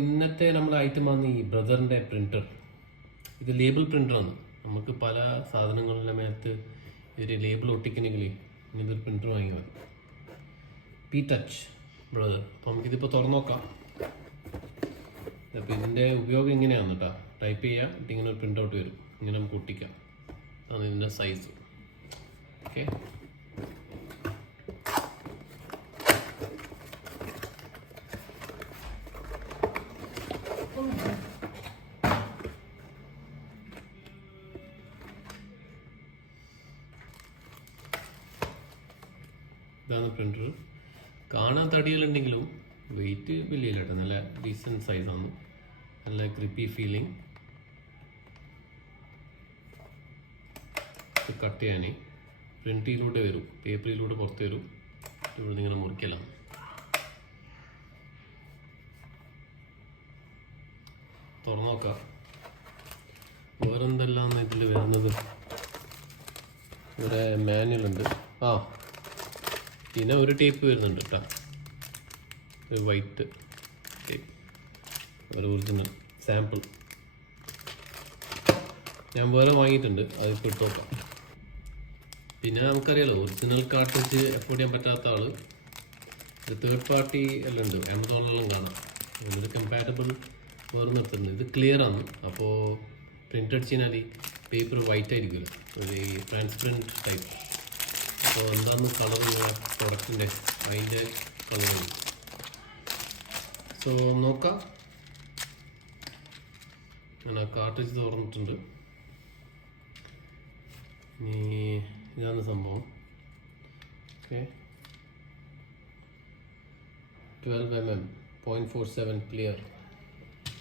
ഇന്നത്തെ നമ്മുടെ ഐറ്റമാണ് ഈ ബ്രദറിൻ്റെ പ്രിൻ്റർ. ഇത് ലേബിൾ പ്രിൻ്ററാണ്. നമുക്ക് പല സാധനങ്ങളുടെ മേത്ത് ഒരു ലേബിൾ ഒട്ടിക്കണമെങ്കിൽ ഇതൊരു പ്രിൻ്റർ വാങ്ങി വേണം. P touch brother. അപ്പോൾ നമുക്കിതിപ്പോൾ തുറന്നു നോക്കാം. അപ്പോൾ ഇതിൻ്റെ ഉപയോഗം ഇങ്ങനെയാണ് കേട്ടോ. ടൈപ്പ് ചെയ്യാം, ഇങ്ങനെ ഒരു പ്രിൻ്റ് ഔട്ട് വരും. ഇങ്ങനെ നമുക്ക് ഒട്ടിക്കാം. അതാണ് ഇതിൻ്റെ സൈസ്. ഓക്കെ, ഇതാണ് പ്രിൻ്റർ. കാണാൻ തടികളുണ്ടെങ്കിലും വെയിറ്റ് വലിയ കേട്ടോ. നല്ല ഡീസൻറ്റ് സൈസാണ്. നല്ല ക്രിപ്പി ഫീലിംഗ്. ഇത് കട്ട് ചെയ്യാൻ പ്രിൻറ്റിലൂടെ വരും, പേപ്പറിലൂടെ പുറത്ത് വരും. ഇവിടെ നിന്ന് ഇങ്ങനെ മുറിക്കലാണ്. തുറന്നു നോക്കാം വേറെന്തെല്ലാം ഇതിൽ വരുന്നത്. ഇവിടെ മാനുവലുണ്ട്. പിന്നെ ഒരു ടേപ്പ് വരുന്നുണ്ട് കേട്ടോ. ഒരു വൈറ്റ് ടേപ്പ്, ഒരു ഒറിജിനൽ സാമ്പിൾ. ഞാൻ വേറെ വാങ്ങിയിട്ടുണ്ട്, അതിപ്പോൾ ഇട്ട് നോക്കാം. പിന്നെ നമുക്കറിയാലോ ഒറിജിനൽ കാർട്രിഡ്ജ് എഫോർഡ് ചെയ്യാൻ പറ്റാത്ത ആൾ ഇത് തേർഡ് പാർട്ടി എല്ലാം ഉണ്ട്, ആമസോണിലെല്ലാം കാണാം. അതിനൊരു കമ്പാറ്റബിൾ വേറെ നിർത്തുന്നത്. ഇത് ക്ലിയർ ആണ്. അപ്പോൾ പ്രിൻ്റ് അടിച്ച് കഴിഞ്ഞാൽ പേപ്പർ വൈറ്റ് ആയിരിക്കുമല്ലോ, ഒരു ട്രാൻസ്പെറൻറ്റ് ടൈപ്പ്. അപ്പോൾ എന്താണെന്ന് കളർ പ്രൊഡക്റ്റിൻ്റെ അതിൻ്റെ കളർ. സോ നോക്കാം. അങ്ങനെ കാർട്രിഡ്ജ് തുറന്നിട്ടുണ്ട്. ഇനി ഇതാണ് സംഭവം. Okay, 12mm 0.47 clear.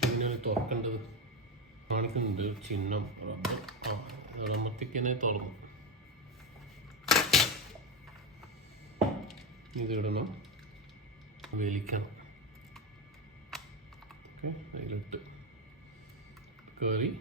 ഇതിനാണ് തുറക്കേണ്ടത്. കാണിക്കുന്നുണ്ട് ചിഹ്നം റബ്ബർ. അമർത്തിക്കനെ തുറന്നു. ഇതിടണം, വലിക്കണം. ഓക്കെ, അതിലിട്ട് കയറി.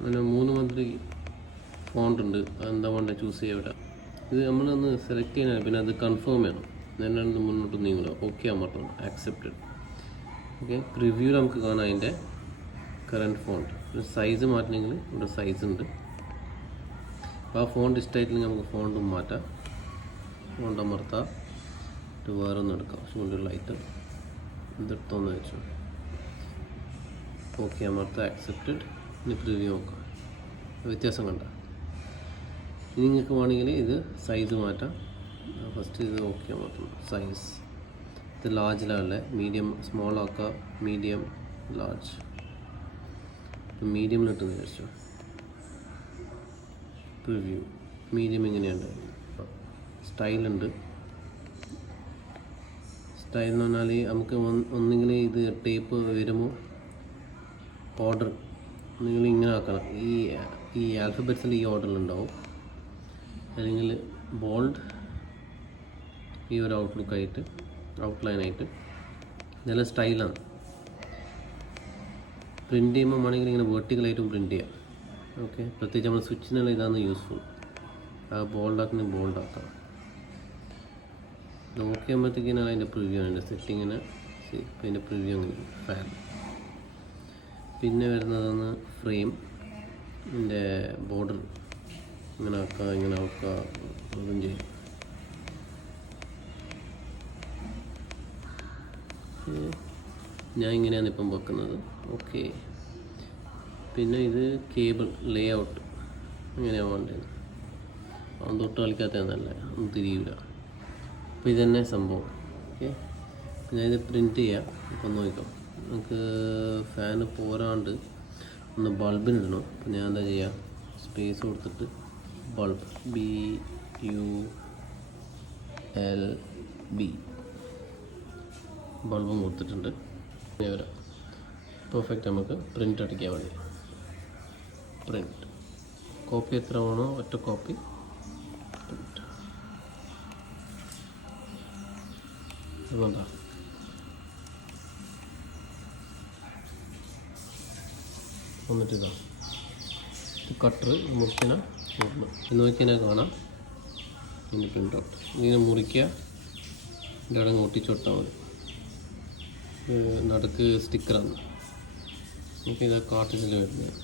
അങ്ങനെ 3 മന്ത്ലി ഫോണ്ട് ഉണ്ട്. അതെന്താ വേണ്ടത് ചൂസ് ചെയ്യാം ഇവിടെ. ഇത് നമ്മളൊന്ന് സെലക്ട് ചെയ്യാൻ, പിന്നെ അത് കൺഫേം ചെയ്യണം. എന്നാണ് മുന്നോട്ട് നീങ്ങുക. ഓക്കെ അമർത്തണം, ആക്സെപ്റ്റഡ്. ഓക്കെ, പ്രിവ്യൂ നമുക്ക് കാണാം അതിൻ്റെ കറൻറ്റ് ഫോണ്ട്. പിന്നെ സൈസ് മാറ്റണമെങ്കിൽ ഇവിടെ സൈസ് ഉണ്ട്. അപ്പോൾ ആ ഫോണ്ട് ഇഷ്ടമായിട്ടില്ലെങ്കിൽ നമുക്ക് ഫോണ്ടും മാറ്റാം. ഫോണ്ട് അമർത്താം, വേറെ ഒന്നും എടുക്കാം. ചൂണ്ടുള്ള ഐറ്റം എന്തെടുത്തോന്ന് വെച്ചു. ഓക്കെ അമർത്താം, ആക്സെപ്റ്റഡ്. ഇനി പ്രിവ്യൂ നോക്കാം. വ്യത്യാസം കണ്ട. ഇനി നിങ്ങൾക്ക് വേണമെങ്കിൽ ഇത് സൈസ് മാറ്റാം. ഫസ്റ്റ് ഇത് ഓക്കെ അമർത്തണം. സൈസ് ഇത് ലാർജിലാണല്ലേ, മീഡിയം സ്മോൾ ആക്കുക. മീഡിയം ലാർജ്, മീഡിയമിലിട്ടെന്ന് വിചാരിച്ചു. പ്രിവ്യൂ മീഡിയം എങ്ങനെയുണ്ട്. സ്റ്റൈലുണ്ട്. സ്റ്റൈൽ എന്ന് പറഞ്ഞാൽ നമുക്ക് ഒന്നെങ്കിൽ ഇത് ടേപ്പ് വരുമ്പോൾ ഓർഡർ നിങ്ങൾ ഇങ്ങനെ ആക്കണം. ഈ ആൽഫബറ്റ്സിൽ ഈ ഓർഡറിലുണ്ടാവും. അല്ലെങ്കിൽ ബോൾഡ് ഈ ഒരു ഔട്ട്ലുക്കായിട്ട്, ഔട്ട്ലൈനായിട്ട്. ഇതെല്ലാം സ്റ്റൈലാണ്. പ്രിൻ്റ് ചെയ്യുമ്പോൾ വേണമെങ്കിൽ ഇങ്ങനെ വെർട്ടിക്കലായിട്ടും പ്രിൻ്റ് ചെയ്യാം. ഓക്കെ, പ്രത്യേകിച്ച് നമ്മൾ സ്വിച്ചിനുള്ള ഇതാണ് യൂസ്ഫുൾ. ബോൾഡാക്കുന്ന ബോൾഡാക്കാം. ഇത് ഓക്കെ ആകുമ്പോഴത്തേക്കിന് അതിൻ്റെ പ്രിവ്യൂ ആണ്. അതിൻ്റെ സെറ്റിങ്ങിന് അതിൻ്റെ പ്രിവ്യൂ അങ്ങനെ ഫാൻ. പിന്നെ വരുന്നതാണ് ഫ്രെയിം. ഇതിൻ്റെ ബോർഡർ ഇങ്ങനെ ആക്കുക, ഇങ്ങനെ ആക്കുക, അതും ചെയ്യും. ഞാൻ ഇങ്ങനെയാണ് ഇപ്പം വെക്കുന്നത്. ഓക്കെ, പിന്നെ ഇത് കേബിൾ ലേ ഔട്ട് എങ്ങനെയാണ് വേണ്ടത്. അവൻ തൊട്ട് കളിക്കാത്തതെന്നല്ല, ഒന്നും തിരിയില്ല. അപ്പോൾ ഇതന്നെ സംഭവം. ഓക്കെ, ഞാൻ ഇത് പ്രിൻറ്റ് ചെയ്യാം. ഇപ്പം നോക്കാം. നമുക്ക് ഫാന് പോരാണ്ട് ഒന്ന് ബൾബിനിടണം. അപ്പോൾ ഞാൻ എന്താ ചെയ്യുക, സ്പേസ് കൊടുത്തിട്ട് ബൾബ് BULB ബൾബും കൊടുത്തിട്ടുണ്ട്. പെർഫെക്റ്റ് നമുക്ക് പ്രിൻ്റ് അടിക്കാൻ വേണ്ടി. പ്രിൻറ്റ്. കോപ്പി എത്ര വേണോ ഒറ്റ കോപ്പി പ്രിൻറ്റ്. അതുകൊണ്ടാ എന്നിട്ട് ഇതാ ഇത് കട്ടർ മുറിക്കണ ഓർമ്മ നോക്കിയാൽ കാണാം. ഇതിൻ്റെ പ്രിൻ്റ് ഔട്ട് ഇതിനെ മുറിക്കുക, ഇതിൻ്റെ അവിടെ ഒട്ടിച്ചൊട്ടാൽ മതി. നടുക്ക് സ്റ്റിക്കറാണ്. നമുക്ക് ഇതാ കാർട്ടിൽ വരുന്നത്.